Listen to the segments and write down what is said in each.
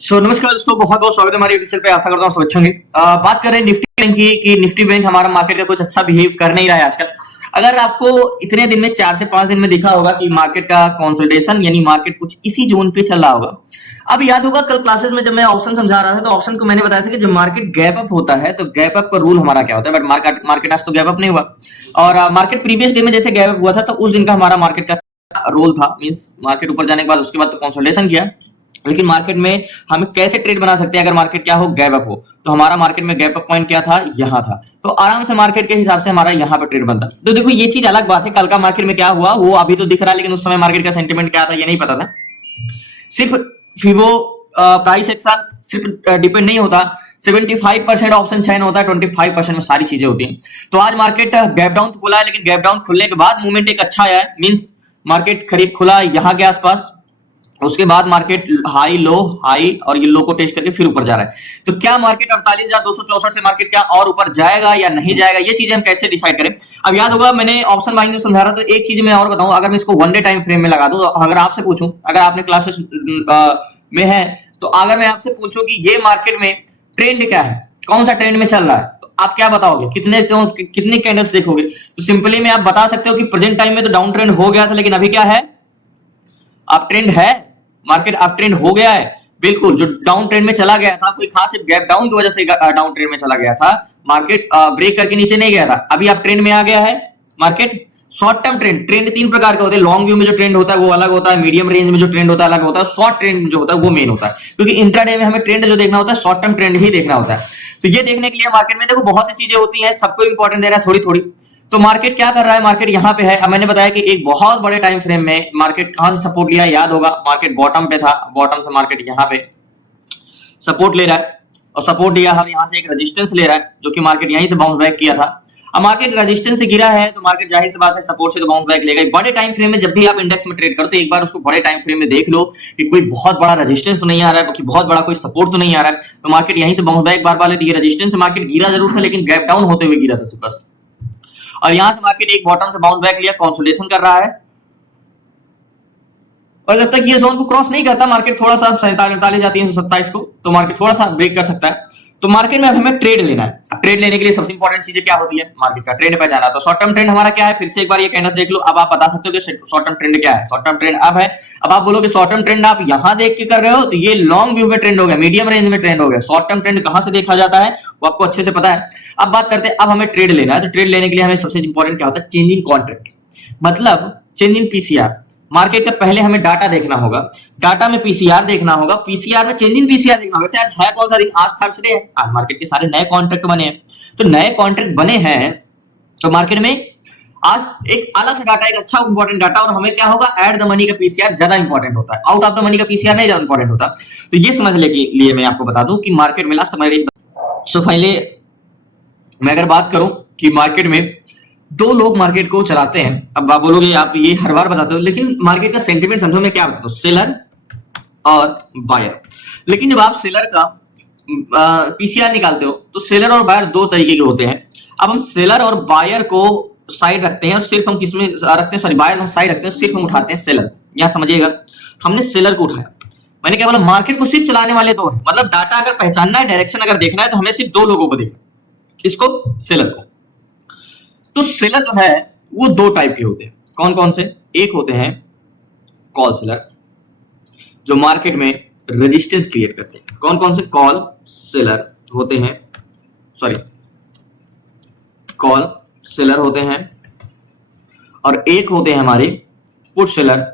नमस्कार दोस्तों, बहुत बहुत स्वागत है हमारे यूट्यूब चैनल पे। आशा करता हूँ सब अच्छे होंगे। बात कर रहे हैं निफ्टी बैंक की कि निफ्टी बैंक हमारा मार्केट का कुछ अच्छा बिहेव कर नहीं रहा है आजकल। अगर आपको इतने दिन में 4 से 5 दिन में दिखा होगा कि मार्केट का कंसोलिडेशन यानी मार्केट कुछ इसी जोन पे चल रहा होगा। अब याद होगा कल क्लासेस में जब मैं ऑप्शन समझा रहा था तो ऑप्शन को मैंने बताया था कि जब मार्केट गैप अप होता है तो गैप अप का रूल हमारा क्या होता है। बट मार्केट आज तो गैप अप नहीं हुआ और मार्केट प्रीवियस डे में जैसे गैप अप हुआ था तो उस दिन का हमारा मार्केट का रोल था। मींस मार्केट ऊपर जाने के बाद उसके बाद तो कंसोलिडेशन किया, लेकिन मार्केट में हम कैसे ट्रेड बना सकते हैं अगर मार्केट क्या हो, गैप अप हो। तो हमारा मार्केट में गैप अप पॉइंट क्या था, यहाँ था। तो आराम से मार्केट के हिसाब से हमारा यहाँ पे ट्रेड बनता। तो देखो ये चीज अलग बात है, कल का मार्केट में क्या हुआ वो अभी तो दिख रहा है, लेकिन उस समय मार्केट का सेंटीमेंट क्या था ये नहीं पता था। सिर्फ फिबो प्राइस एक्शन सिर्फ डिपेंड नहीं होता, 75% ऑप्शन चयन होता है, 25% में सारी चीजें होती हैं। तो आज मार्केट गैप डाउन खुला है, लेकिन गैप डाउन खुलने के बाद मूवमेंट एक अच्छा आया है। मींस मार्केट करीब खुला यहाँ के आसपास, उसके बाद मार्केट हाई लो हाई और ये लो को टेस्ट करके फिर ऊपर जा रहा है। तो क्या मार्केट 48,264 से मार्केट क्या और ऊपर जाएगा या नहीं जाएगा, ये चीजें हम कैसे डिसाइड करें। अब याद होगा मैंने ऑप्शन बाइंग में समझा रहा था। तो एक चीज मैं और बताऊं, अगर मैं इसको वन डे टाइम फ्रेम में लगा दूं, अगर आपसे पूछूं, अगर आपने क्लासेस में है तो अगर मैं आपसे पूछूं कि ये मार्केट में ट्रेंड क्या है, कौन सा ट्रेंड में चल रहा है, तो आप क्या बताओगे, कितने कैंडल्स देखोगे। तो सिंपली में आप बता सकते हो कि प्रेजेंट टाइम में तो डाउन ट्रेंड हो गया था, लेकिन अभी क्या है, आप ट्रेंड है, मार्केट अप ट्रेंड हो गया है। बिल्कुल, जो डाउन ट्रेंड में चला गया था, कोई खास गैप डाउन की वजह से डाउन ट्रेंड में चला गया था, मार्केट ब्रेक करके नीचे नहीं गया था, अभी आप ट्रेंड में आ गया है मार्केट। शॉर्ट टर्म ट्रेंड तीन प्रकार के होते हैं। लॉन्ग व्यू में जो ट्रेंड होता है वो अलग होता है, मीडियम रेंज में जो ट्रेंड होता है अलग होता है, शॉर्ट ट्रेंड जो होता है वो मेन होता है। क्योंकि इंट्राडे में हमें ट्रेंड जो देखना होता है शॉर्ट टर्म ट्रेंड ही देखना होता है। तो ये देखने के लिए मार्केट में देखो बहुत सी चीजें होती हैं, सबको इंपॉर्टेंट देना है थोड़ी थोड़ी। तो मार्केट क्या कर रहा है, मार्केट यहाँ पे है। अब मैंने बताया कि एक बहुत बड़े टाइम फ्रेम में मार्केट कहां से सपोर्ट लिया, याद होगा मार्केट बॉटम पे था, बॉटम से मार्केट यहाँ पे सपोर्ट ले रहा है और सपोर्ट लिया है, यहाँ से एक रेजिस्टेंस ले रहा है जो कि मार्केट यहीं से बाउंस बैक किया था। अब मार्केट रेजिस्टेंस से गिरा है तो मार्केट जाहिर सी बात है सपोर्ट से तो बाउंस बैक लेगा। बड़े टाइम फ्रेम में जब भी आप इंडेक्स में ट्रेड करते हो एक बार उसको बड़े टाइम फ्रेम में देख लो कि कोई बहुत बड़ा रेजिस्टेंस तो नहीं आ रहा है, बहुत बड़ा कोई सपोर्ट तो नहीं आ रहा है। तो मार्केट यहीं से बाउंस बैक बार बार लेती है। रेजिस्टेंस से मार्केट गिरा जरूर था, लेकिन गैप डाउन होते हुए गिरा था सिर्फ बस। और यहां से मार्केट एक बॉटम से बाउंस बैक लिया, कंसोलिडेशन कर रहा है, और जब तक ये जोन को क्रॉस नहीं करता मार्केट थोड़ा सा 47 या 327 को, तो मार्केट थोड़ा सा ब्रेक कर सकता है। तो मार्केट में अब हमें ट्रेड लेना है। अब ट्रेड लेने के लिए सबसे इंपॉर्टेंट चीजें क्या होती है, मार्केट का ट्रेंड पहचाना। तो शॉर्ट टर्म ट्रेंड हमारा क्या है, फिर से एक बार ये कैंडल्स देख लो। अब आप बता सकते हो कि शॉर्ट टर्म ट्रेंड क्या है। शॉर्ट टर्म ट्रेंड अब है, अब आप बोलोगे शॉर्ट टर्म ट्रेंड आप यहां देख के कर रहे हो तो ये लॉन्ग व्यू में ट्रेंड हो गया, मीडियम रेंज में ट्रेंड हो गया। शॉर्ट टर्म ट्रेंड कहां से देखा जाता है वो आपको अच्छे से पता है। अब बात करते हैं, अब हमें ट्रेड लेना है। तो ट्रेड लेने के लिए हमें सबसे इंपॉर्टेंट क्या होता है, चेंज इन कॉन्ट्रैक्ट, मतलब चेंज इन पीसीआर। मार्केट का पहले हमें डाटा देखना होगा, डाटा में पीसीआर देखना होगा, पीसीआर में चेंज इन पीसीआर देखना होगा। वैसे आज है कौन सा दिन, आज थर्सडे है, आज मार्केट के सारे नए कॉन्ट्रैक्ट बने हैं। तो नए कॉन्ट्रैक्ट बने हैं तो मार्केट में आज एक अलग से डाटा, एक अच्छा इंपॉर्टेंट डाटा, और हमें क्या होगा, एट द मनी का पीसीआर ज्यादा इंपॉर्टेंट होता है, आउट ऑफ द मनी का पीसीआर नहीं ज्यादा इंपॉर्टेंट होता। तो ये समझने के लिए मैं आपको बता दूं कि मार्केट में लास्ट हमारे पहले मैं अगर बात करूं कि मार्केट में दो लोग मार्केट को चलाते हैं। अब आप बोलोगे आप ये हर बार बताते हो, लेकिन मार्केट का सेंटीमेंट समझो मैं क्या बताता हूँ, सेलर और बायर। लेकिन जब आप सेलर का पीसीआर निकालते हो तो सेलर और बायर दो तरीके के होते हैं। अब हम सेलर और बायर को साइड रखते हैं और सिर्फ हम किसमें रखते हैं, सॉरी बायर को हम साइड रखते हैं, सिर्फ हम उठाते हैं सेलर। यहां समझिएगा, हमने सेलर को उठाया। मैंने क्या बोला, मार्केट को सिर्फ चलाने वाले दो हैं, मतलब डाटा अगर पहचानना है, डायरेक्शन अगर देखना है तो हमें सिर्फ दो लोगों को देखना, किसको, सेलर को। तो सेलर जो है वो दो टाइप के होते हैं। कौन कौन से, एक होते हैं कॉल सेलर जो मार्केट में रेजिस्टेंस क्रिएट करते हैं। कौन कौन से कॉल सेलर होते हैं, सॉरी कॉल सेलर होते हैं, और एक होते हैं हमारे पुट सेलर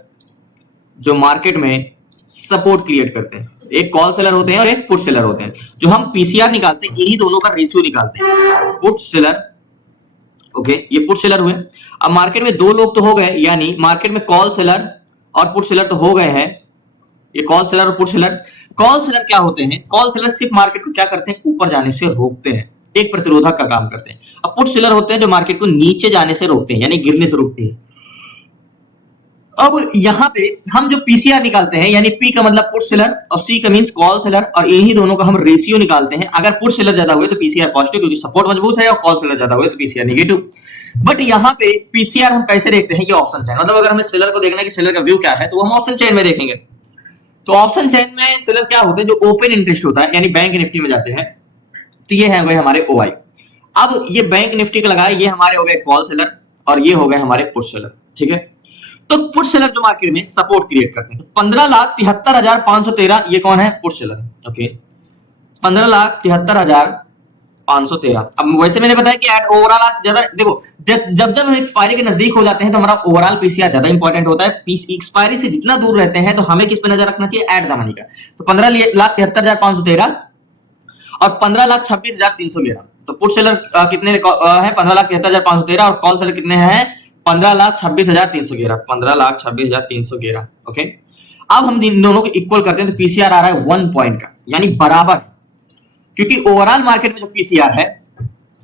जो मार्केट में सपोर्ट क्रिएट करते हैं। एक कॉल सेलर होते हैं और एक पुट सेलर होते हैं। जो हम पीसीआर निकालते हैं इन्हीं दोनों का रेशियो निकालते हैं, पुट सेलर, ओके ये पुट सेलर हुए। अब मार्केट में दो लोग तो हो गए, यानी मार्केट में कॉल सेलर और पुट सेलर तो हो गए हैं, ये कॉल सेलर और पुट सेलर। कॉल सेलर क्या होते हैं, कॉल सेलर सिर्फ मार्केट को क्या करते हैं, ऊपर जाने से रोकते हैं, एक प्रतिरोधक का काम करते हैं। अब पुट सेलर होते हैं जो मार्केट को नीचे जाने से रोकते हैं, यानी गिरने से रोकते हैं। अब यहाँ पे हम जो पीसीआर निकालते हैं, यानी पी का मतलब पुट सेलर और सी का मींस कॉल सेलर, और इन्हीं दोनों का हम रेशियो निकालते हैं। अगर पुट सेलर ज्यादा हुए तो पीसीआर पॉजिटिव क्योंकि सपोर्ट मजबूत है, और कॉल सेलर ज्यादा हुए तो पीसीआर नेगेटिव। बट यहाँ पे पीसीआर हम कैसे देखते हैं, ये ऑप्शन चेन, मतलब अगर हमें सेलर को देखना है कि सेलर का व्यू क्या है तो हम ऑप्शन चेन में देखेंगे। तो ऑप्शन चेन में सेलर क्या होते हैं, जो ओपन इंटरेस्ट होता है, यानी बैंक निफ्टी में जाते हैं, तो ये है भाई हमारे ओआई। अब ये बैंक निफ्टी का लगा, ये हमारे हो गए कॉल सेलर और ये हो गए हमारे पुट सेलर, ठीक है। तो पुट सेलर जो मार्केट में सपोर्ट क्रिएट करते हैं, तो 15,73,513 ये कौन है, पुट सेलर, ओके। 15,73,513। अब वैसे मैंने बताया कि एट ओवरऑल आज ज्यादा देखो, जब जब हम एक्सपायरी के नजदीक हो जाते हैं तो हमारा ओवरऑल पीसीआर ज्यादा इंपॉर्टेंट होता है। एक्सपायरी से जितना दूर रहते हैं तो हमें किस पे नजर रखना चाहिए, एट द मनी का। तो 15,73,513 और 15,26,311। तो पुट सेलर कितने है, 15,73,513 और कॉल सेलर कितने हैं, 15,26,311, 15,26,311, ओके। अब हम इन दोनों को इक्वल करते हैं तो पीसीआर आ रहा है 1 पॉइंट का, यानी बराबर, क्योंकि ओवरऑल मार्केट में जो पीसीआर है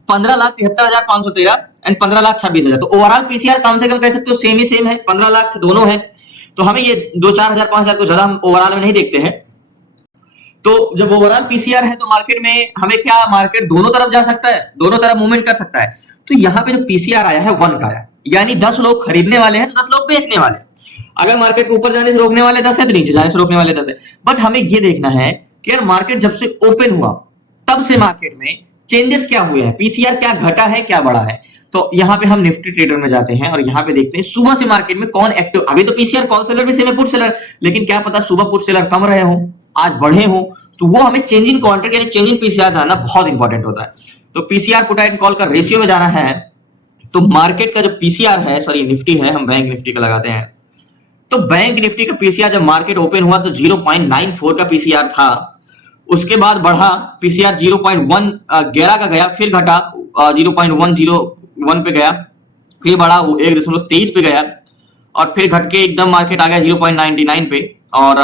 15,73,513 एंड 15,26,000, तो ओवरऑल पीसीआर कम से कम कह सकते हो सेम ही सेम है, 15 लाख दोनों है। तो हमें ये 2-4,000 5,000 को ज्यादा हम ओवरऑल में नहीं देखते हैं। तो जब ओवरऑल पीसीआर है तो मार्केट में हमें क्या, मार्केट दोनों तरफ जा सकता है, दोनों तरफ मूवमेंट कर सकता है। तो यहाँ पे जो पीसीआर आया है 1 का आया, यानी 10 लोग खरीदने वाले हैं तो 10 लोग बेचने वाले। अगर मार्केट को ऊपर जाने से रोकने वाले 10 है तो नीचे जाने से रोकने वाले 10 है। बट हमें ये देखना है कि यार मार्केट जब से ओपन हुआ तब से मार्केट में चेंजेस क्या हुए हैं, पीसीआर क्या घटा है क्या बढ़ा है। तो यहाँ पे हम निफ्टी ट्रेडर में जाते हैं और यहाँ पे देखते हैं सुबह से मार्केट में कौन एक्टिव। अभी तो पीसीआर कॉल सेलर भी सेम है, पुट सेलर, लेकिन क्या पता सुबह पुट सेलर कम रहे हो, आज बढ़े हो, तो वो हमें चेंजिंग कॉन्ट्रैक्ट यानी चेंजिंग पीसीआर जानना बहुत इंपॉर्टेंट होता है। तो पीसीआर पुट एंड कॉल का रेशियो में जाना है, तो मार्केट का जो पीसीआर है, सॉरी निफ्टी है, हम बैंक निफ्टी का लगाते हैं। तो बैंक निफ्टी का पीसीआर जब मार्केट ओपन हुआ तो 0.94 का पीसीआर था, उसके बाद बढ़ा पीसीआर 0.11 का गया, फिर घटा 0.101 पे गया, फिर बढ़ा 1.23 पे गया और फिर घट के एकदम मार्केट आ गया 0.99 पे और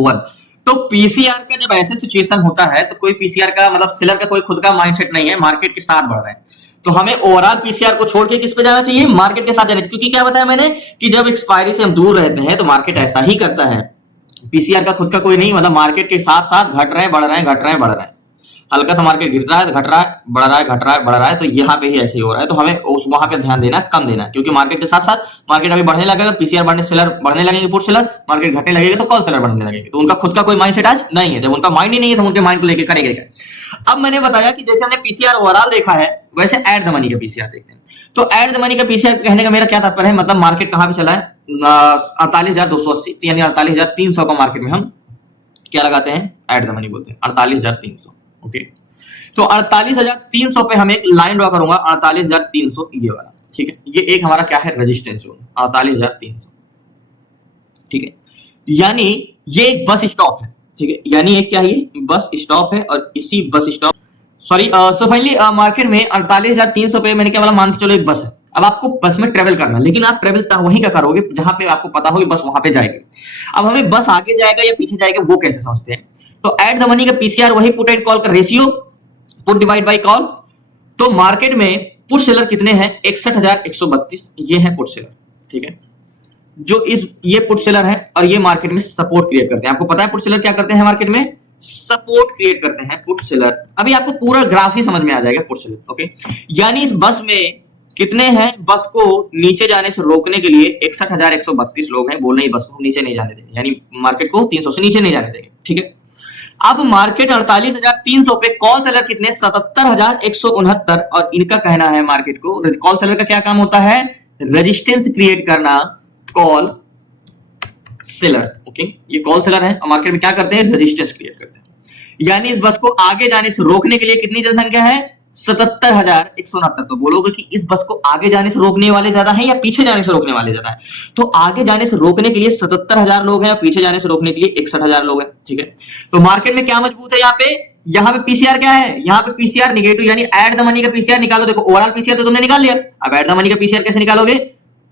1। तो पीसीआर का जब ऐसे सिचुएशन होता है तो कोई पीसीआर का मतलब सेलर का कोई खुद का माइंडसेट नहीं है, मार्केट के साथ बढ़ रहा है। तो हमें ओवरऑल पीसीआर को छोड़ के किस पे जाना चाहिए, मार्केट के साथ जाना चाहिए। क्योंकि क्या बताया मैंने कि जब एक्सपायरी से हम दूर रहते हैं तो मार्केट ऐसा ही करता है, पीसीआर का खुद का कोई नहीं, मतलब मार्केट के साथ साथ घट रहे हैं बढ़ रहे हैं, घट रहे हैं बढ़ रहे हैं। हल्का सा मार्केट गिर रहा है तो घट रहा है, बढ़ रहा है, घट रहा है, बढ़ रहा है। तो यहाँ पे ही ऐसे ही हो रहा है। तो हमें उस वहां पे ध्यान देना, कम देना, क्योंकि मार्केट के साथ साथ मार्केट अभी बढ़ने लगेगा, पीसीआर बढ़ने, सेलर बढ़ने लगेंगे, पुट सेलर, मार्केट घटने लगेगा तो कॉल सेलर बढ़ने लगेंगे। तो उनका खुद का कोई माइंडसेट आज नहीं है। जब उनका माइंड ही नहीं है तो उनके माइंड को लेकर करेंगे क्या। अब मैंने बताया कि जैसे हमने पीसीआर ओवरऑल देखा है वैसे एट द मनी का पीसीआर देखते हैं। तो एट द मनी का पीसीआर कहने का मेरा क्या तात्पर्य है, मतलब मार्केट कहां पे चला है, 48,280 यानी 48,300 का मार्केट में हम क्या लगाते हैं, एट द मनी बोलते हैं, 48,300, ओके। तो 48,300 पे हम एक लाइन ड्रॉ करूंगा, 48,300 ये वाला, ठीक है। ये एक हमारा क्या है, रेजिस्टेंस जोन 48,300, ठीक है। यानी ये एक बस स्टॉप है, ठीक है, यानी एक क्या है, ये बस स्टॉप है और इसी bus stop, sorry so finally market में 48,300 पे मैंने क्या बोला, मान के चलो एक बस है। अब आपको बस में ट्रेवल करना है, लेकिन आप ट्रेवल वहीं का करोगे जहां पे आपको पता हो कि बस वहां पे जाएगी। अब हमें बस आगे जाएगा या पीछे जाएगा वो कैसे समझते हैं। तो एट द मनी का पीसीआर वही पुट एंड कॉल का ratio, put divide by call. तो मार्केट में पुट सेलर कितने हैं, 61,132, ये है पुट सेलर, ठीक है। जो ये पुट सेलर है और ये मार्केट में सपोर्ट क्रिएट करते हैं। आपको पता है पुट सेलर क्या करते हैं, मार्केट में सपोर्ट क्रिएट करते हैं पुट सेलर। अभी आपको पूरा ग्राफ ही समझ में आ जाएगा पुट सेलर, ओके। यानी इस बस में कितने हैं, बस को नीचे जाने से रोकने के लिए 61,132 लोग हैं, बोल रहे हैं बस को नीचे नहीं जाने देंगे, यानी मार्केट को 300 से नीचे नहीं जाने देंगे, ठीक है। अब मार्केट 48,300 पे, कॉल सेलर कितने, 77,169, और इनका कहना है मार्केट को, कॉल सेलर का क्या काम होता है, रेजिस्टेंस क्रिएट करना, कॉल सेलर, ओके। ये कॉल सेलर है और मार्केट में क्या करते हैं, रेजिस्टेंस क्रिएट करते हैं। यानी इस बस को आगे जाने से रोकने के लिए कितनी जनसंख्या है, 77,169। तो बोलोगे कि इस बस को आगे जाने से रोकने वाले ज्यादा हैं या पीछे जाने से रोकने वाले ज्यादा हैं। तो आगे जाने से रोकने के लिए 77,000 लोग हैं और पीछे जाने से रोकने के लिए 61,000 लोग हैं, ठीक है। तो मार्केट में क्या मजबूत है, यहाँ पे पीसीआर क्या है, यहाँ पे पीसीआर निगेटिव, यानी एट द मनी का पीसीआर निकालो। देखो ओवरऑल पीसीआर तो तुमने निकाल लिया, अब एट द मनी का पीसीआर कैसे निकालोगे,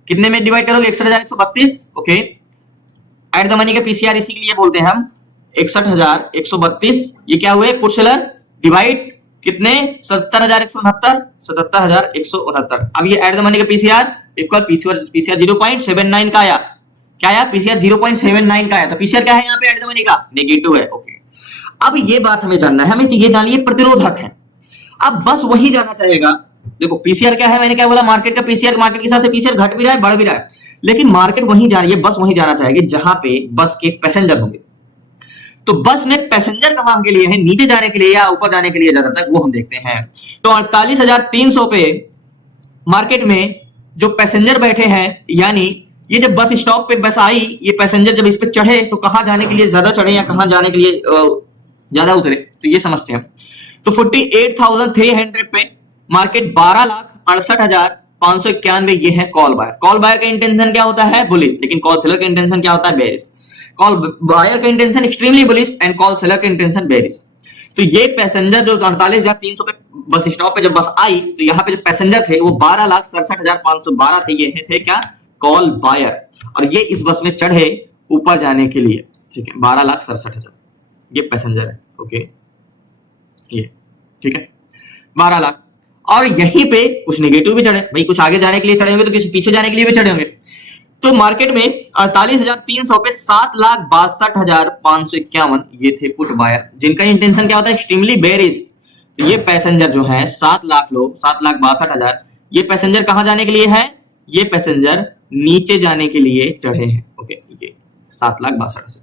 कितने में डिवाइड करोगे, 61,132, ओके। एट द मनी का पीसीआर इसीलिए बोलते हैं हम 61,132, ये क्या हुए, पुट सेलर, डिवाइड कितने, 77,169, 77,169। अब ये एट द मनी का पीसीआर इक्वल पीसीआर 0.79 का आया, क्या आया, पीसीआर 0.79 का आया। तो पीसीआर क्या है यहाँ पे एट द मनी का, नेगेटिव है, ओके। अब ये बात हमें जानना है, हमें तो ये जान लिए प्रतिरोधक है। अब बस वही जानना चाहेगा देखो पीसीआर क्या है, मैंने क्या बोला, मार्केट का पीसीआर, मार्केट के हिसाब से पीसीआर घट भी रहा है बढ़ भी रहा है, लेकिन मार्केट वहीं जा रही है, बस वहीं जाना चाहेगी जहां पे बस के पैसेंजर होंगे। तो बस में पैसेंजर कहां के लिए है, नीचे जाने के लिए या ऊपर जाने के लिए ज्यादातर, वो हम देखते हैं। तो 48,300 पे मार्केट में जो पैसेंजर बैठे हैं, यानी ये जब बस स्टॉप पे बस आई, ये पैसेंजर जब इस पे चढ़े तो कहां जाने के लिए ज्यादा चढ़े या कहां जाने के लिए ज्यादा उतरे, तो ये समझते हैं। तो 48,300 पे मार्केट 12,68,591, ये है कॉल बायर। कॉल बायर का इंटेंशन क्या होता है, बुलिश, लेकिन कॉल सेलर का इंटेंशन क्या होता है, बेरिश। कॉल बायर का intention extremely bullish and call seller का इंटेंशन बेरिश। तो ये पैसेंजर जो 48,300 पे बस स्टॉप पे जब बस आई, तो यहाँ पे जो पैसेंजर थे वो 12,67,512 थे, ये थे क्या, कॉल बायर, और ये इस बस में चढ़े ऊपर जाने के लिए, ठीक है, 12,67,000 ये पैसेंजर है, ओके, ये ठीक है 12 लाख। और यहीं पे कुछ नेगेटिव भी चढ़े, भाई कुछ आगे जाने के लिए चढ़े होंगे तो किसी पीछे जाने के लिए भी चढ़े होंगे। तो मार्केट में 48,300 पे 7,62,551 ये थे पुट बायर, जिनका इंटेंशन क्या होता है, एक्सट्रीमली बेरिश। तो ये पैसेंजर जो है 7 लाख लोग, 7,62,000, ये पैसेंजर कहां जाने के लिए है, ये पैसेंजर नीचे जाने के लिए चढ़े हैं, ओके, ये 7,62,000।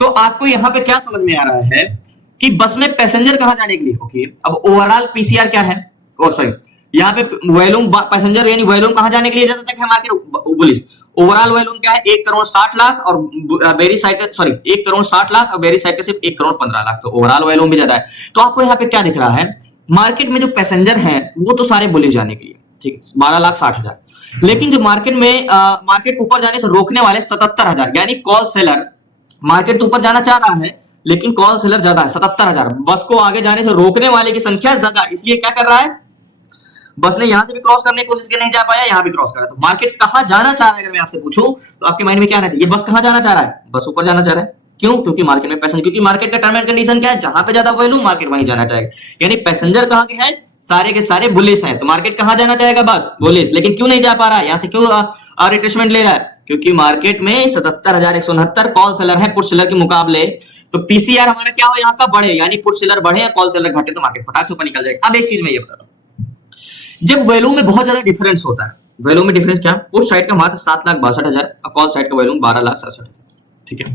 तो आपको यहां पे क्या समझ में आ रहा है कि बस में पैसेंजर कहां जाने के लिए, ओके। अब ओवरऑल पीसीआर क्या है, और सॉरी यहाँ पे वॉल्यूम पैसेंजर यानी वॉल्यूम कहां जाने के लिए ज्यादा तक है, मार्केट बुलिश। ओवरऑल वॉल्यूम क्या है, 1,60,00,000 और बेरी साइड का, सॉरी 1,60,00,000 और बेरी साइड का सिर्फ 1,15,00,000, तो ओवरऑल वॉल्यूम भी ज्यादा है। तो आपको यहाँ पे क्या दिख रहा है, मार्केट में जो पैसेंजर हैं वो तो सारे बुलिश जाने के लिए, ठीक है, 12,60,000, लेकिन जो मार्केट में मार्केट ऊपर जाने से रोकने वाले 77,000, यानी कॉल सेलर मार्केट ऊपर जाना चाह रहा है लेकिन कॉल सेलर ज्यादा है, 77,000, बस को आगे जाने से रोकने वाले की संख्या ज्यादा, इसलिए क्या कर रहा है, बस ने यहां से भी क्रॉस करने की कोशिश की, नहीं जा पाया, यहां भी क्रॉस करा। तो मार्केट कहां जाना चाह रहा है, अगर मैं आपसे पूछूं तो आपके माइंड में क्या आना चाहिए, बस कहां जाना चाह रहा है, बस ऊपर जाना चाह रहा है। क्यों, क्योंकि मार्केट में पैसेंजर, क्योंकि मार्केट का टर्म एंड कंडीशन क्या है, जहां पे ज्यादा वॉल्यूम मार्केट वहीं जाना चाहेगा, यानी पैसेंजर कहां के हैं, सारे के सारे बुलिश हैं, तो मार्केट कहां जाना चाहेगा, बस बुलिश। लेकिन क्यों नहीं जा पा रहा है, यहां से क्यों रिट्रेसमेंट ले रहा है, क्योंकि मार्केट में 77,169 कॉल सेलर है पुट सेलर के मुकाबले। तो पीसीआर हमारा क्या हो, यहाँ का बढ़े, यानी पुट सेलर बढ़े या कॉल सेलर घटे, तो मार्केट फटाक से ऊपर निकल जाएगा। अब एक चीज मैं ये बताता हूं, जब वैल्यूम में बहुत ज्यादा डिफरेंस होता है, वैल्यूम में डिफरेंस क्या, पुट साइड का मात्र 7,62,000 और कॉल साइड का वैल्यूम 12,67,000, ठीक है।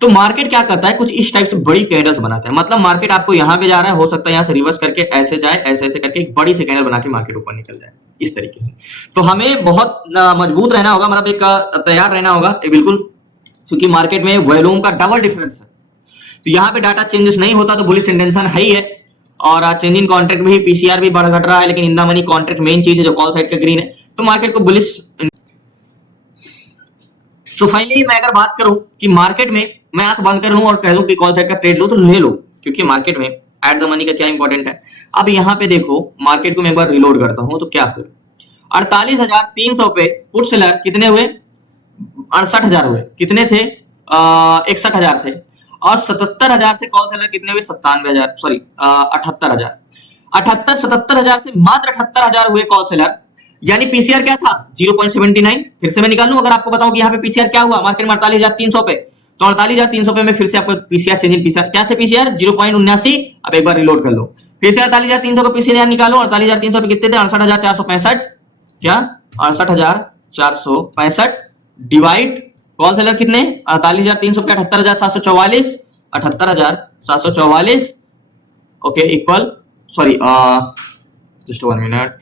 तो मार्केट क्या करता है, कुछ इस टाइप से बड़ी कैंडल्स बनाता है, मतलब मार्केट आपको यहां पे जा रहा है, हो सकता है यहां से रिवर्स करके ऐसे जाए, ऐसे ऐसे करके एक बड़ी सी कैंडल बना के मार्केट ऊपर निकल जाए, इस तरीके से। तो हमें बहुत मजबूत रहना होगा, मतलब एक तैयार रहना होगा बिल्कुल, क्योंकि मार्केट में वॉल्यूम का डबल डिफरेंस है। तो यहाँ पे डाटा चेंजेस नहीं होता तो बुलिश इंटेंशन है ही है, और चेंज इन कॉन्ट्रैक्ट भी पीसीआर भी बढ़ घट रहा है, लेकिन in the money contract main चीज है जो कॉल साइड का ग्रीन है, तो मार्केट को बुलिश। सो फाइनली मैं अगर बात करूं कि मार्केट में मैं आंख बंद कर लूं और कह दूं कि कॉल साइड का ट्रेड लो, तो ले लो, क्योंकि मार्केट में एट द मनी का क्या इंपॉर्टेंट है। अब यहाँ पे देखो मार्केट को मैं एक बार रिलोड करता हूं तो क्या हुआ, 48,300 पे पुट सेलर कितने हुए, 68,000 हुए, कितने थे 61,000 थे, और 77,000 से कॉल सेलर कितने हुए, 97,000, सॉरी 78,000, 77,000 से मात्र 78,000 हुए कॉल सेलर, यानी पीसीआर क्या था 0.79। फिर से मैं निकाल लूं, अगर आपको बताऊं कि यहाँ पे पीसीआर क्या हुआ मार्केट में 48,300 पे, तो 48,300 पे मैं फिर से आपको पीसीआर चेंज इन पीसीआर क्या थे, पीसीआर 0.79। अब एक बार रिलोड कर लो, फिर से 48,300 का पीसीआर निकालो, 48,300 पे कितने थे, 68,465, क्या 68,465 डिवाइड कॉल सेलर कितने, 48,300 पे 78,744, 78,744, okay, equal, sorry just 1 minute,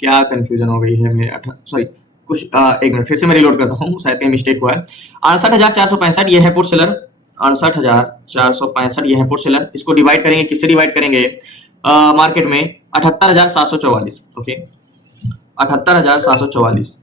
क्या कंफ्यूजन हो गई है मेरे, सॉरी कुछ एक मिनट, फिर से मैं रिलोड करता हूँ, शायद कहीं मिस्टेक हुआ है। 68,465 ये है पुट सेलर, 68,465 ये है पुट सेलर, इसको डिवाइड करेंगे, किससे डिवाइड करेंगे, मार्केट में 78,744, ओके, 78,744,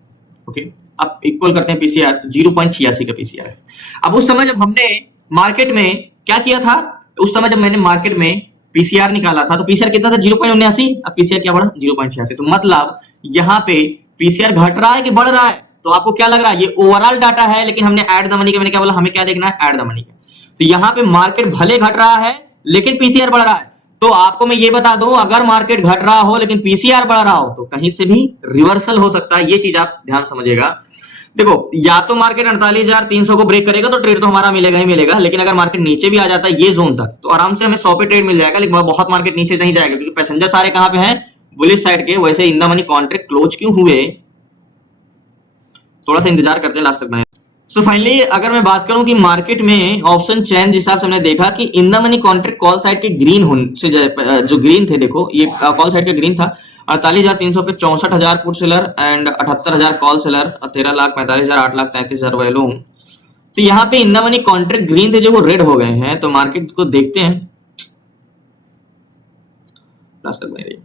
ओके। अब इक्वल करते हैं पीसीआर, तो 0.86 का पीसीआर है। अब उस समय जब हमने मार्केट में क्या किया था, उस समय जब मैंने मार्केट में पीसीआर निकाला था तो पीसीआर कितना था 0.79, अब पीसीआर क्या बढ़ा 0.86, तो मतलब यहाँ पे पीसीआर घट रहा है कि बढ़ रहा है, तो आपको क्या लग रहा है, ये ओवरऑल डाटा है, लेकिन हमने एड द मनी के, मैंने क्या बोला, हमें क्या देखना है, एड द मनी का। तो यहाँ पे मार्केट भले घट रहा है लेकिन पीसीआर बढ़ रहा है, तो आपको मैं ये बता दूं, अगर मार्केट घट रहा हो लेकिन पीसीआर बढ़ रहा हो तो कहीं से भी रिवर्सल हो सकता है, ये चीज आप ध्यान समझिएगा। देखो, या तो मार्केट 48,300 को ब्रेक करेगा तो ट्रेड तो हमारा मिलेगा ही मिलेगा, लेकिन अगर मार्केट नीचे भी आ जाता है ये जोन तक तो आराम से हमें 100 पे ट्रेड मिल जाएगा, लेकिन बहुत मार्केट नीचे नहीं जाएगा क्योंकि पैसेंजर सारे कहां पे हैं, बुलिश साइड के। वैसे in the money contract close क्यों हुए, थोड़ा सा इंतजार करते हैं लास्ट तक बने। सो फाइनली अगर मैं बात करूं कि मार्केट में ऑप्शन चेन जिस हिसाब से हमने देखा कि in the money contract call side के ग्रीन होने से जो ग्रीन थे, देखो ये कॉल साइड का ग्रीन था 48,300 पे 64,000 put seller and 78,000 call seller, 13,45,000, 8,33,000 volume. तो यहाँ पे in the money contract green थे जो वो रेड हो गए हैं, तो मार्केट को देखते हैं लास्ट तक बने।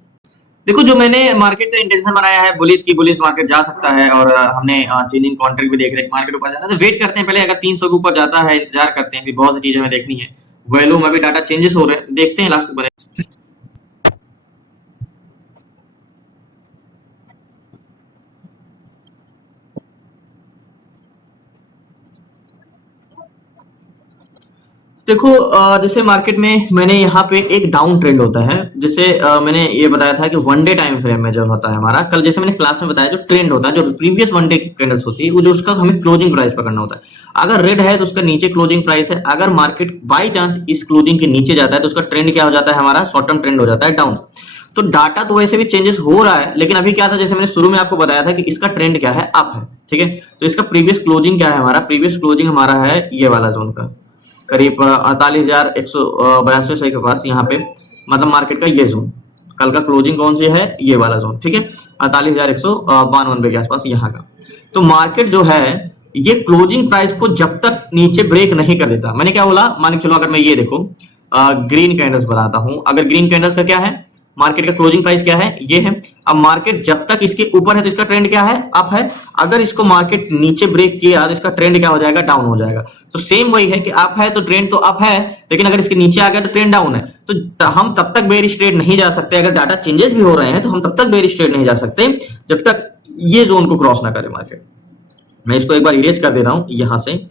देखो, जो मैंने मार्केट का इंटेंशन बनाया है बुलिश की, बुलिश मार्केट जा सकता है और हमने चेंजिंग कॉन्ट्रैक्ट भी देख रहे हैं मार्केट ऊपर जा रहा है, तो वेट करते हैं पहले। अगर 300 के ऊपर जाता है इंतजार करते हैं, बहुत सी चीजें हमें देखनी है। वैल्यूम अभी डाटा चेंजेस हो रहे हैं, देखते हैं लास्ट तक बने। देखो, जैसे मार्केट में मैंने यहाँ पे एक डाउन ट्रेंड होता है, जैसे मैंने ये बताया था कि वन डे टाइम फ्रेम में जब होता है हमारा, कल जैसे मैंने क्लास में बताया, जो ट्रेंड होता है जो प्रीवियस वन डे की कैंडल्स होती है वो जो उसका हमें क्लोजिंग प्राइस पकड़ना होता है। अगर रेड है तो उसका नीचे क्लोजिंग प्राइस है, अगर मार्केट बाई चांस इस क्लोजिंग के नीचे जाता है तो उसका ट्रेंड क्या हो जाता है, हमारा शॉर्ट टर्म ट्रेंड हो जाता है डाउन। तो डाटा तो वैसे भी चेंजेस हो रहा है, लेकिन अभी क्या था, जैसे मैंने शुरू में आपको बताया था कि इसका ट्रेंड क्या है, अप है, ठीक है। तो इसका प्रीवियस क्लोजिंग क्या है, हमारा प्रीवियस क्लोजिंग हमारा है ये वाला जोन का, करीब 48,182 के पास यहाँ पे, मतलब मार्केट का ये जोन। कल का क्लोजिंग कौन सी है, ये वाला जोन, ठीक है, 48,192 के आसपास यहाँ का। तो मार्केट जो है ये क्लोजिंग प्राइस को जब तक नीचे ब्रेक नहीं कर देता, मैंने क्या बोला, मान के चलो अगर मैं ये देखो ग्रीन कैंडल्स बनाता हूं, अगर ग्रीन कैंडल्स का क्या है, मार्केट का क्लोजिंग प्राइस क्या है, ये है। अब मार्केट जब तक इसके ऊपर है तो इसका ट्रेंड क्या है, अप है। अगर इसको मार्केट नीचे ब्रेक किया तो इसका ट्रेंड क्या हो जाएगा, डाउन हो जाएगा। तो सेम वही है कि अप है तो ट्रेंड तो अप है, लेकिन अगर इसके नीचे आ गया तो ट्रेंड डाउन है। तो हम तब तक बेरिश ट्रेड नहीं जा सकते, अगर डाटा चेंजेस भी हो रहे हैं तो हम तब तक बेरिश ट्रेड नहीं जा सकते जब तक ये जोन को क्रॉस ना करे मार्केट। मैं इसको एक बार इरेज कर दे रहा हूं यहां से,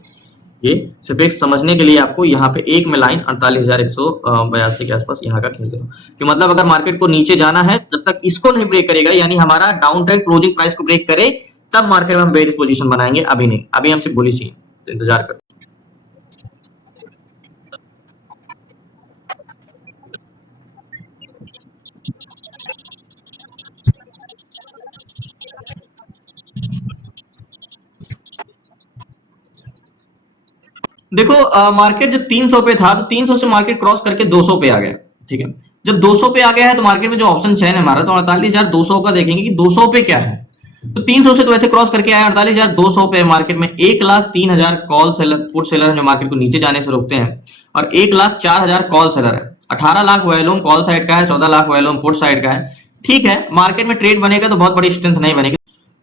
ये सिर्फ एक समझने के लिए आपको यहाँ पे एक में लाइन 48,182 के आसपास यहाँ का खींच रहा हूँ कि मतलब अगर मार्केट को नीचे जाना है जब तक इसको नहीं ब्रेक करेगा, यानी हमारा डाउन ट्रेंड क्लोजिंग प्राइस को ब्रेक करे, तब मार्केट में हम बेरिश पोजीशन बनाएंगे। अभी नहीं, अभी हम सिर्फ बुलिश ही, तो इंतजार करते। देखो, मार्केट जब 300 पे था तो 300 से मार्केट क्रॉस करके 200 पे आ गया, ठीक है। जब 200 पे आ गया है तो मार्केट में जो ऑप्शन चैन है हमारा, तो 48,200 का देखेंगे कि 200 पे क्या है। तो 300 से तो वैसे क्रॉस करके आया, 48,200 पे मार्केट में 1,03,000 कॉल सेलर, पुट सेलर है जो मार्केट को नीचे जाने से रोकते हैं, और 1,04,000 कॉल सेलर है। 18 लाख वैल्यूम कॉल साइड का है, 14 लाख वैल्यूम पुट साइड का है, ठीक है। मार्केट में ट्रेड बनेगा तो बहुत बड़ी स्ट्रेंथ नहीं बनेगी।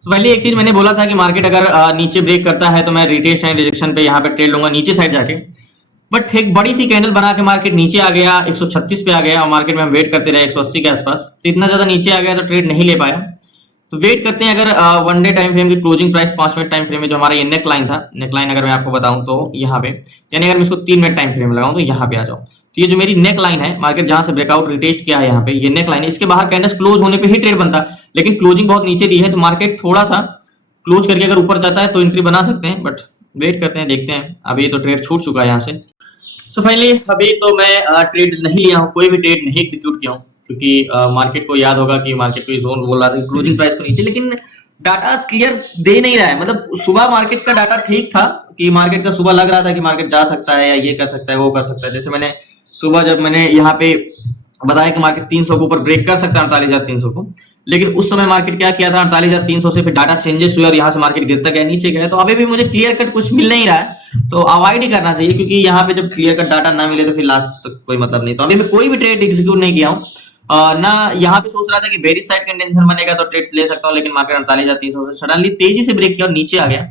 तो पहले एक चीज मैंने बोला था कि मार्केट अगर नीचे ब्रेक करता है तो मैं रिटेस्ट एंड रिजेक्शन पे यहाँ पे ट्रेड लूंगा नीचे साइड जाके, बट एक बड़ी सी कैंडल बना के मार्केट नीचे आ गया, 136 पे आ गया, और मार्केट में हम वेट करते रहे 180 के आसपास, तो इतना ज्यादा नीचे आ गया तो ट्रेड नहीं ले पाया। तो वेट करते हैं, अगर वन डे टाइम फ्रेम की closing price 5 minute time frame में जो हमारा ये नेक लाइन था, नेक लाइन अगर मैं आपको बताऊं तो यहाँ पे, यानी अगर मैं इसको 3 मिनट टाइम फ्रेम लगाऊं तो यहाँ पे आ जाऊं, तो ये जो मेरी नेक लाइन है, मार्केट जहां से ब्रेकआउट रिटेस्ट किया है यहाँ पे, ये नेक लाइन है, इसके बाहर कैंडल्स क्लोज होने पे ही ट्रेड बनता, लेकिन क्लोजिंग बहुत नीचे दी है तो मार्केट थोड़ा सा क्लोज करके अगर ऊपर जाता है तो एंट्री बना सकते हैं, बट वेट करते हैं, देखते हैं। अभी तो ट्रेड छूट चुका है यहाँ से। सो फाइनली अभी तो मैं ट्रेड नहीं लिया हूँ, कोई भी ट्रेड नहीं एग्जीक्यूट किया हूँ, क्योंकि मार्केट को याद होगा कि मार्केट को जोन बोल रहा था क्लोजिंग प्राइस को नीचे, लेकिन डाटा क्लियर दे नहीं रहा है। मतलब सुबह मार्केट का डाटा ठीक था कि मार्केट का सुबह लग रहा था कि मार्केट जा सकता है या ये कर सकता है वो कर सकता है, जैसे मैंने सुबह जब मैंने यहाँ पे बताया कि मार्केट 300 के ऊपर ब्रेक कर सकता है 48,300 को, लेकिन उस समय मार्केट क्या किया था 48,300 से, फिर डाटा चेंजेस हुए और यहाँ से मार्केट गिरता गया, नीचे गया। तो अभी भी मुझे क्लियर कट कुछ मिल नहीं रहा है, तो अवॉइड ही करना चाहिए, क्योंकि यहाँ पे जब क्लियर कट डाटा ना मिले तो फिर लास्ट तक कोई मतलब नहीं। तो अभी मैं कोई भी ट्रेड एग्जीक्यूट नहीं किया हूँ, ना यहाँ पे सोच रहा था कि बेरिश साइड का टेंशन बनेगा तो ट्रेड ले सकता हूँ, लेकिन मार्केट 48,300 से सडनली तेजी से ब्रेक किया और नीचे आ गया,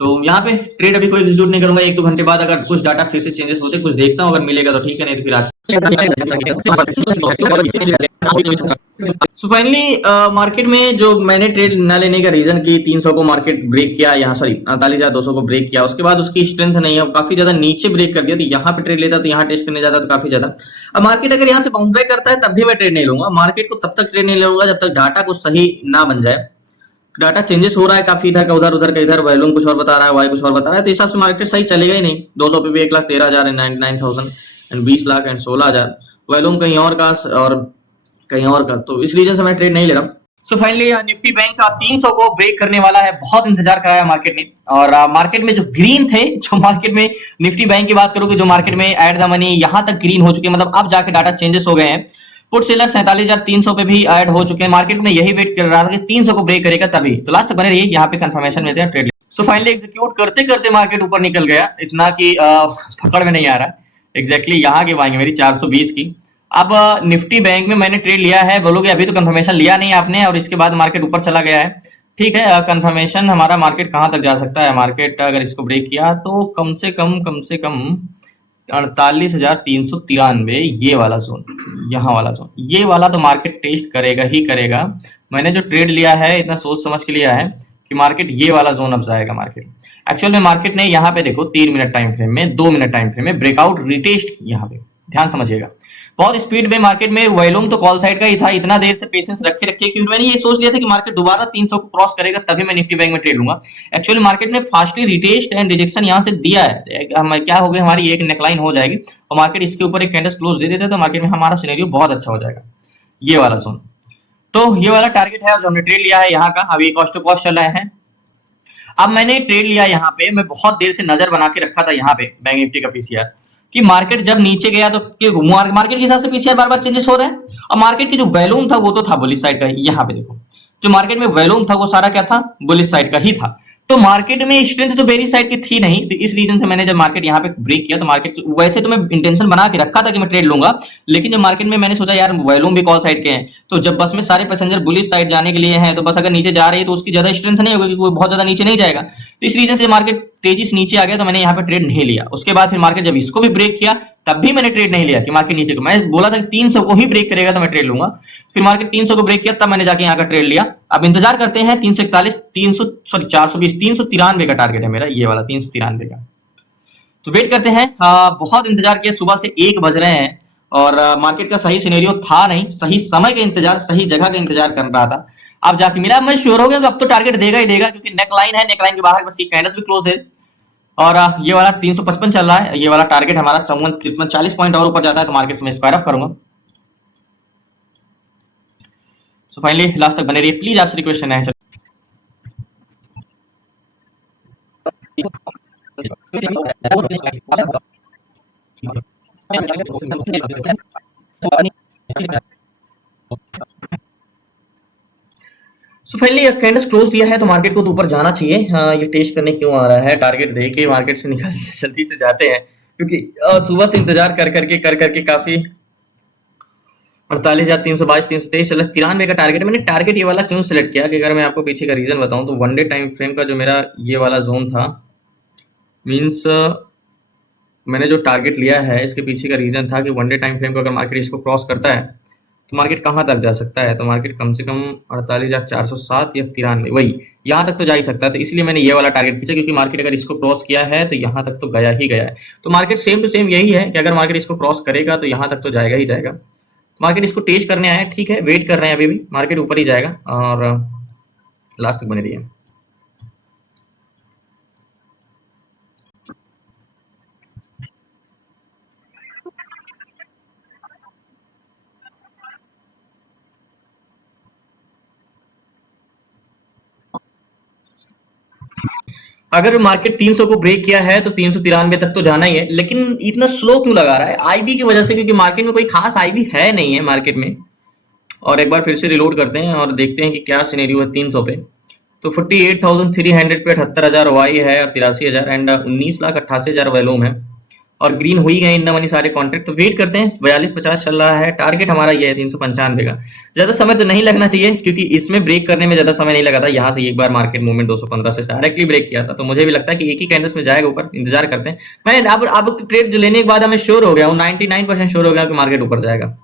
तो यहाँ पे ट्रेड अभी कोई एग्जीक्यूट नहीं करूंगा। 1-2 घंटे बाद अगर कुछ डाटा फिर से चेंजेस होते, कुछ देखता हूँ, अगर मिलेगा तो ठीक है, नहीं तो फिर आज। सो फाइनली मार्केट में जो मैंने ट्रेड ना लेने का रीजन कि 300 को मार्केट ब्रेक किया, यहाँ सॉरी 48,200 को ब्रेक किया, उसके बाद उसकी स्ट्रेंथ नहीं है, काफी ज्यादा नीचे ब्रेक कर दिया, तो यहाँ पे ट्रेड लेता तो यहाँ टेस्ट करने जाता तो काफी ज्यादा। अब मार्केट अगर यहाँ से बाउंस बैक करता है तब भी मैं ट्रेड नहीं लूंगा, मार्केट को तब तक ट्रेड नहीं लूंगा जब तक डाटा कुछ सही ना बन जाए। डाटा चेंजेस हो रहा है काफी, इधर का उधर, उधर का इधर, वैल्यूम कुछ और बता रहा है, वाई कुछ और बता रहा है, तो इस हिसाब से मार्केट सही चलेगा ही नहीं। 200 पे भी 1,13,000 and 99,000 and 20 lakh and 16,000, volume कहीं और का और कहीं और का, तो इस रीजन से मैं ट्रेड नहीं ले रहा। सो फाइनली निफ्टी बैंक 300 को ब्रेक करने वाला है, बहुत इंतजार कराया मार्केट ने। और मार्केट में जो ग्रीन थे, जो मार्केट में निफ्टी बैंक की बात करूं कि जो मार्केट में एट द मनी यहां तक ग्रीन हो चुके हैं, मतलब अब जाके डाटा चेंजेस हो गए हैं। पुट सेलर 47,300 पे भी ऐड हो चुके हैं। मार्केट में यही वेट कर रहा था कि 300 को ब्रेक करेगा तभी, तो लास्ट तक बने रहिए, यहाँ पे कंफर्मेशन मिलते हैं ट्रेड। सो फाइनली एग्जीक्यूट करते करते मार्केट ऊपर निकल गया, इतना कि पकड़ में नहीं आ रहा। एग्जैक्टली यहाँ की बाइंग मेरी 420 की। अब निफ्टी बैंक में मैंने ट्रेड लिया है, बोलोगे अभी तो कंफर्मेशन लिया नहीं आपने और इसके बाद मार्केट ऊपर चला गया है। ठीक है, कंफर्मेशन हमारा मार्केट कहाँ तक जा सकता है, मार्केट अगर इसको ब्रेक किया तो कम से कम 48,393, ये वाला जोन, यहाँ वाला जोन, ये वाला तो मार्केट टेस्ट करेगा ही करेगा। मैंने जो ट्रेड लिया है इतना सोच समझ के लिया है कि मार्केट ये वाला जोन अब जाएगा। मार्केट एक्चुअल में मार्केट ने यहाँ पे देखो 3 मिनट टाइम फ्रेम में, 2 मिनट टाइम फ्रेम में ब्रेकआउट रिटेस्ट की, यहाँ पे ध्यान समझिएगा। बहुत स्पीड में मार्केट में वॉल्यूम तो कॉल साइड का ही था, इतना देर से पेशेंस रखे रखे, क्योंकि मैंने ये सोच लिया था कि मार्केट दोबारा 300 को क्रॉस करेगा तभी मैं निफ्टी बैंक में ट्रेड लूंगा। एक्चुअली मार्केट ने फास्टली रिटेस्ट एंड रिजेक्शन यहाँ से दिया है, क्या हो गया, हमारी एक नेकलाइन हो जाएगी और मार्केट इसके ऊपर एक कैंडल क्लोज दे देते तो मार्केट में हमारा सिनेरियो बहुत अच्छा हो जाएगा, ये वाला जोन। तो ये वाला टारगेट है जो हमने ट्रेड लिया है यहाँ का। अभी कॉस्ट टू कॉस्ट चल रहा है। अब मैंने ट्रेड लिया यहाँ पे, मैं बहुत देर से नजर बना के रखा था यहाँ पे बैंक निफ्टी का पीसीआर, कि मार्केट जब नीचे गया तो मार्केट के हिसाब से पीसीआर बार बार चेंजेस हो रहे हैं। और मार्केट की जो वैल्यूम था वो तो था बुलिश साइड का, यहाँ पे देखो जो मार्केट में वैल्यूम था वो सारा क्या था, बुलिश साइड का ही था। तो मार्केट में स्ट्रेंथ तो बेरिश साइड की थी नहीं, तो इस रीजन से मैंने जब मार्केट यहाँ पे ब्रेक किया तो मार्केट, वैसे तो मैं इंटेंशन बना के रखा था कि मैं ट्रेड लूंगा, लेकिन जब मार्केट में मैंने सोचा यार वॉल्यूम भी कॉल साइड के हैं, तो जब बस में सारे पैसेंजर बुलिश साइड जाने के लिए हैं तो बस अगर नीचे जा रही है तो उसकी ज्यादा स्ट्रेंथ नहीं होगी, क्योंकि वो बहुत ज्यादा नीचे नहीं जाएगा। तो इस रीजन से मार्केट तेजी से नीचे आ गया, तो मैंने यहाँ पे ट्रेड नहीं लिया। उसके बाद फिर मार्केट जब इसको भी ब्रेक किया तब भी मैंने ट्रेड नहीं लिया कि मार्केट नीचे को, मैं बोला था कि 300 को ही ब्रेक करेगा तो मैं ट्रेड लूंगा। फिर मार्केट 300 को ब्रेक किया तब मैंने जाके यहाँ का ट्रेड लिया। अब इंतजार करते हैं 341, 300 सॉरी 420, 393 का टारगेट है मेरा, ये वाला 393 का। तो वेट करते हैं। बहुत इंतजार किया, सुबह से 1 बज रहे हैं और मार्केट का सही सिनेरियो था नहीं, सही समय का इंतजार, सही जगह का इंतजार कर रहा था। अब जाके मिला, मैं श्योर हो गया कि अब तो टारगेट देगा ही देगा, क्योंकि नेक लाइन है, नेक लाइन के बाहर बस ये कैंडल्स भी क्लोज है। और ये वाला 355 चल रहा है, ये वाला टारगेट हमारा 54, 40 पॉइंट और ऊपर जाता है तो मार्केट से मैं स्क्वायर ऑफ करूंगा। सो फाइनली लास्ट तक बने रहिए प्लीज, आपसे रिक्वेस्ट है sir. So finally candles close दिया है तो मार्केट को तो ऊपर जाना चाहिए। ये टेस्ट करने क्यों आ रहा है, टारगेट दे के मार्केट से निकल जल्दी से जाते हैं, क्योंकि सुबह से इंतजार कर करके काफी 48,322, 323 चला, 93 का टारगेट। मैंने टारगेट ये वाला क्यों सिलेक्ट किया कि अगर मैं आपको पीछे का रीजन बताऊं तो वन डे टाइम फ्रेम का जो मेरा ये वाला जोन था, मीन्स मैंने जो टारगेट लिया है इसके पीछे का रीजन था कि वन डे टाइम फ्रेम को अगर मार्केट इसको क्रॉस करता है तो मार्केट कहाँ तक जा सकता है, तो मार्केट कम से कम 48,407 या 93, वही यहाँ तक तो जा ही सकता है। तो इसलिए मैंने ये वाला टारगेट खींचा, क्योंकि मार्केट अगर इसको क्रॉस किया है तो यहाँ तक तो गया ही गया है। तो मार्केट सेम टू सेम यही है कि अगर मार्केट इसको क्रॉस करेगा तो यहाँ तक तो जाएगा ही जाएगा। मार्केट इसको टेस्ट करने आया है, ठीक है, वेट कर रहे हैं, अभी भी मार्केट ऊपर ही जाएगा और लास्ट तक बने रहिए। अगर मार्केट 300 को ब्रेक किया है तो 393 तक तो जाना ही है, लेकिन इतना स्लो क्यों लगा रहा है, आईबी की वजह से, क्योंकि मार्केट में कोई खास आईबी है नहीं है मार्केट में। और एक बार फिर से रिलोड करते हैं और देखते हैं कि क्या सिनेरियो है 300 पे। तो 48,300 पे 78,000 वाई है और 83,000 एंड 19,88,000 वैल्यूम है और ग्रीन हो ही गए इन द मनी सारे कॉन्ट्रैक्ट। तो वेट करते हैं, 42.50 चल रहा है, टारगेट हमारा ये है 395 का। ज्यादा समय तो नहीं लगना चाहिए, क्योंकि इसमें ब्रेक करने में ज्यादा समय नहीं लगा था। यहाँ से एक बार मार्केट मूवमेंट 215 से डायरेक्टली ब्रेक किया था, तो मुझे भी लगता है कि एक ही कैंडल्स में जाएगा ऊपर, इंतजार करते हैं। मैं अब ट्रेड जो लेने के बाद हमें श्योर हो गया हूँ, 99% श्योर हो गया कि मार्केट ऊपर जाएगा।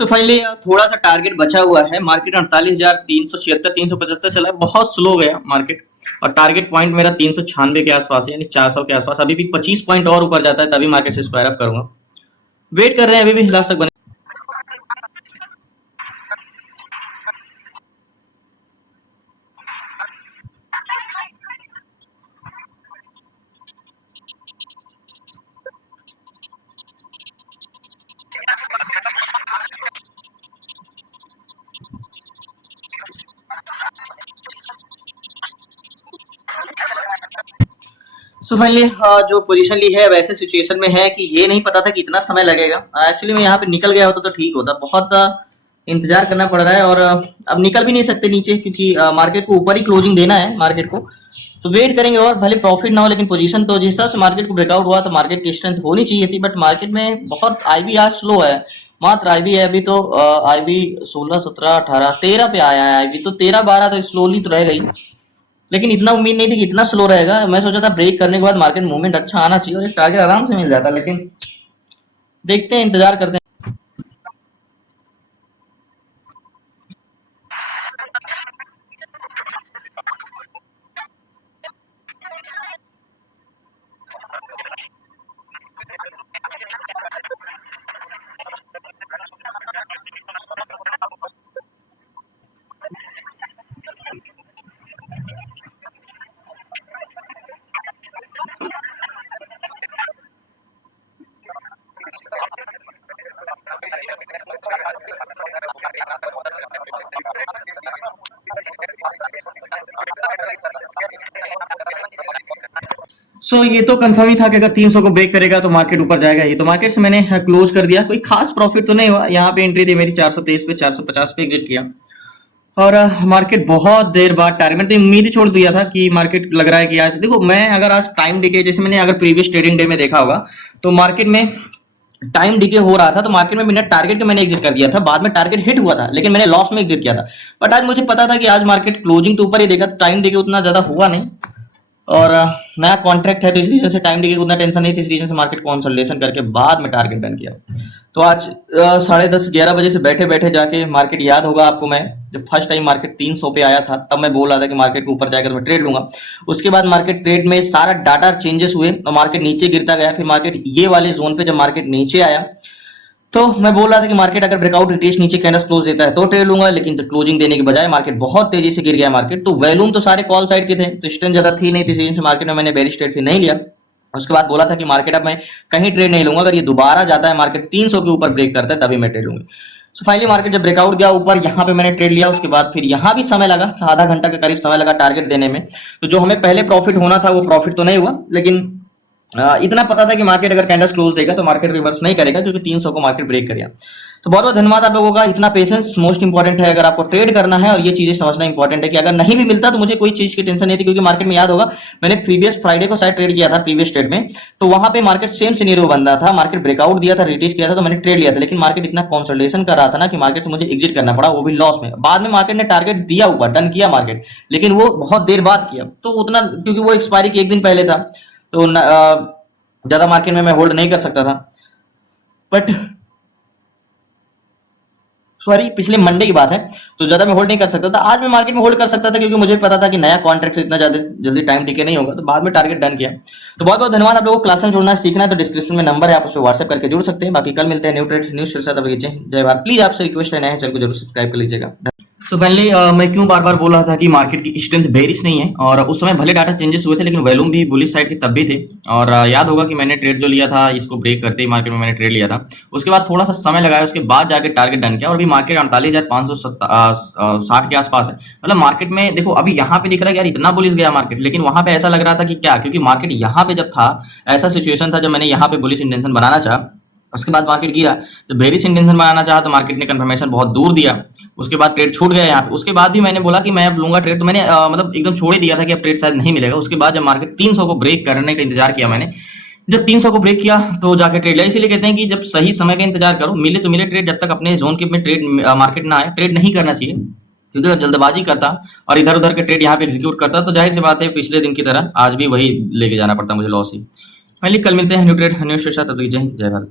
सो फाइनली थोड़ा सा टारगेट बचा हुआ है। मार्केट 48,376 375 चला है, बहुत स्लो गया मार्केट। और टारगेट पॉइंट मेरा 396 के आसपास है, यानी 400 के आसपास। अभी भी 25 पॉइंट और ऊपर जाता है तभी मार्केट से स्क्वायर ऑफ करूंगा। वेट कर रहे हैं अभी भी लास्ट तक बने। सो फाइनली जो पोजीशन ली है वैसे सिचुएशन में है कि ये नहीं पता था कि इतना समय लगेगा। एक्चुअली मैं यहाँ पे निकल गया होता तो ठीक होता। बहुत इंतजार करना पड़ रहा है और अब निकल भी नहीं सकते नीचे, क्योंकि मार्केट को ऊपर ही क्लोजिंग देना है मार्केट को। तो वेट करेंगे और भले प्रॉफिट ना हो, लेकिन पोजीशन तो जिस हिसाब से मार्केट को ब्रेकआउट हुआ तो मार्केट की स्ट्रेंथ होनी चाहिए थी। बट मार्केट में बहुत आईबी आज स्लो है। मात्र आईबी है अभी तो, आईबी 16 17 18 13 पे आया है। आईबी तो 13 12 तो स्लोली तो रह गई, लेकिन इतना उम्मीद नहीं थी कि इतना स्लो रहेगा। मैं सोचा था ब्रेक करने के बाद मार्केट मूवमेंट अच्छा आना चाहिए और एक टारगेट आराम से मिल जाता, लेकिन देखते हैं, इंतजार करते हैं। सो ये तो कंफर्म ही था कि अगर 300 को ब्रेक करेगा तो मार्केट ऊपर जाएगा ही। तो मार्केट से मैंने क्लोज कर दिया। कोई खास प्रॉफिट तो नहीं हुआ। यहाँ पे एंट्री थी मेरी 423 पे, 450 पे एग्जिट किया। और मार्केट बहुत देर बाद टारगेट, मैंने तो उम्मीद ही छोड़ दिया था कि मार्केट लग रहा है कि आज देखो, मैं अगर आज टाइम डिके, जैसे मैंने अगर प्रीवियस ट्रेडिंग डे में देखा होगा तो मार्केट में टाइम डिके हो रहा था, तो मार्केट में बिना टारगेट के मैंने एग्जिट कर दिया था। बाद में टारगेट हिट हुआ था लेकिन मैंने लॉस में एग्जिट किया था। बट आज मुझे पता था कि आज मार्केट क्लोजिंग तो ऊपर ही देगा, टाइम डिके उतना ज्यादा हुआ नहीं। और नया कॉन्ट्रैक्ट है तो इस रीजन से टाइम डिके उतना टेंशन नहीं थी। इस रीजन से मार्केट कंसोलिडेशन करके बाद में टारगेट डन किया। तो आज 10:30 11 बजे से बैठे बैठे जाके मार्केट, याद होगा आपको, मैं जब फर्स्ट टाइम मार्केट 300 पे आया था तब मैं बोल रहा था कि मार्केट को ऊपर जाएगा तो मैं ट्रेड लूंगा। उसके बाद मार्केट ट्रेड में सारा डाटा चेंजेस हुए और मार्केट नीचे गिरता गया। फिर मार्केट ये वाले जोन पे जब मार्केट नीचे आया तो मैं बोल रहा था कि मार्केट अगर ब्रेकआउट रिटेस्ट नीचे कैंडल क्लोज देता है तो ट्रेड लूंगा, लेकिन तो क्लोजिंग देने के बजाय मार्केट बहुत तेजी से गिर गया मार्केट। तो वैल्यूम तो सारे कॉल साइड के थे, तो स्ट्रेंथ ज्यादा थी नहीं, इसी से मार्केट में मैंने बेरिश ट्रेड फिर नहीं लिया। उसके बाद बोला था कि मार्केट अब मैं कहीं ट्रेड नहीं लूंगा, अगर ये दोबारा जाता है मार्केट 300 के ऊपर ब्रेक करता है तभी मैं ट्रेड लूंगा। सो फाइनली मार्केट जब ब्रेकआउट गया ऊपर, यहाँ पे मैंने ट्रेड लिया। उसके बाद फिर यहाँ भी समय लगा, आधा घंटा के करीब समय लगा टारगेट देने में। तो जो हमें पहले प्रॉफिट होना था वो प्रॉफिट तो नहीं हुआ, लेकिन इतना पता था कि मार्केट अगर कैंडल्स क्लोज देगा तो मार्केट रिवर्स नहीं करेगा, क्योंकि 300 को मार्केट ब्रेक करेगा। तो बहुत बहुत धन्यवाद आप लोगों का। इतना पेशेंस मोस्ट इंपॉर्टेंट है अगर आपको ट्रेड करना है, और ये चीजें समझना इंपॉर्टेंट है कि अगर नहीं भी मिलता तो मुझे कोई चीज की टेंशन नहीं थी, क्योंकि मार्केट में, याद होगा, मैंने प्रीवियस फ्राइडे को शायद ट्रेड किया था प्रीवियस ट्रेड में। तो वहां पे मार्केट सेम सिनेरियो बंदा था, मार्केट ब्रेकआउट दिया था, रिटेस्ट किया था, तो मैंने ट्रेड लिया था। लेकिन मार्केट इतना कंसोलिडेशन कर रहा था ना कि मार्केट से मुझे एग्जिट करना पड़ा, वो भी लॉस में। बाद में मार्केट ने टारगेट दिया ऊपर, डन किया मार्केट, लेकिन वो बहुत देर बाद किया। तो उतना, क्योंकि वो एक्सपायरी के एक दिन पहले था, तो ज्यादा मार्केट में मैं होल्ड नहीं कर सकता था। बट सॉरी, पिछले मंडे की बात है, तो ज्यादा मैं होल्ड नहीं कर सकता था। आज मैं मार्केट में होल्ड कर सकता था, क्योंकि मुझे पता था कि नया कॉन्ट्रैक्ट इतना ज्यादा जल्दी टाइम टिके नहीं होगा। तो बाद में टारगेट डन किया। तो बहुत बहुत धन्यवाद। आप लोगों को क्लास में जुड़ना सीखना है तो डिस्क्रिप्शन में नंबर है, आप उस पर व्हाट्सएप करके जुड़ सकते हैं। बाकी कल मिलते हैं न्यू ट्रेड न्यू शेयर साथ। जय भारत। प्लीज आपसे रिक्वेस्ट है, नए चैनल को जरूर सब्सक्राइब कर लीजिएगा। सो फाइनली मैं क्यों बार बार बोल रहा था कि मार्केट की स्ट्रेंथ बेरिश नहीं है, और उस समय भले डाटा चेंजेस हुए थे लेकिन वॉल्यूम भी बुलिश साइड के तब भी थे। और याद होगा कि मैंने ट्रेड जो लिया था, इसको ब्रेक करते ही मार्केट में मैंने ट्रेड लिया था। उसके बाद थोड़ा सा समय लगाया, उसके बाद जाके टारगेट डन किया। और अभी मार्केट 48,560 के आसपास है। मतलब मार्केट में देखो, अभी यहाँ पे दिख रहा है यार इतना बुलिश गया मार्केट, लेकिन वहां पे ऐसा लग रहा था कि क्या, क्योंकि मार्केट यहाँ पे जब था, ऐसा सिचुएशन था जब मैंने यहाँ पे बुलिश इंटेंशन बनाना चाहा, उसके बाद मार्केट गिरा। जब बेरिश इंटेंशन बनाना चाहा तो मार्केट ने कंफर्मेशन बहुत दूर दिया। उसके बाद ट्रेड छूट गया यहाँ पे। उसके बाद भी मैंने बोला कि मैं अब लूंगा ट्रेड, तो मैंने मतलब एकदम छोड़ ही दिया था कि अब ट्रेड शायद नहीं मिलेगा। उसके बाद जब मार्केट 300 को ब्रेक करने का इंतजार किया मैंने, जब 300 को ब्रेक किया तो जाके ट्रेड लिया। इसीलिए कहते हैं कि जब सही समय का इंतजार करो, मिले तो मिले ट्रेड, जब तक अपने जोन के में ट्रेड मार्केट ना आए ट्रेड नहीं करना चाहिए। क्योंकि अगर जल्दबाजी करता और इधर उधर के ट्रेड यहाँ पे एग्जीक्यूट करता तो जाहिर सी बात है पिछले दिन की तरह आज भी वही लेके जाना पड़ता मुझे, लॉस ही। फाइनली कल मिलते हैं न्यू ट्रेड न्यू शेयर। तब तक जय हिंद जय भारत।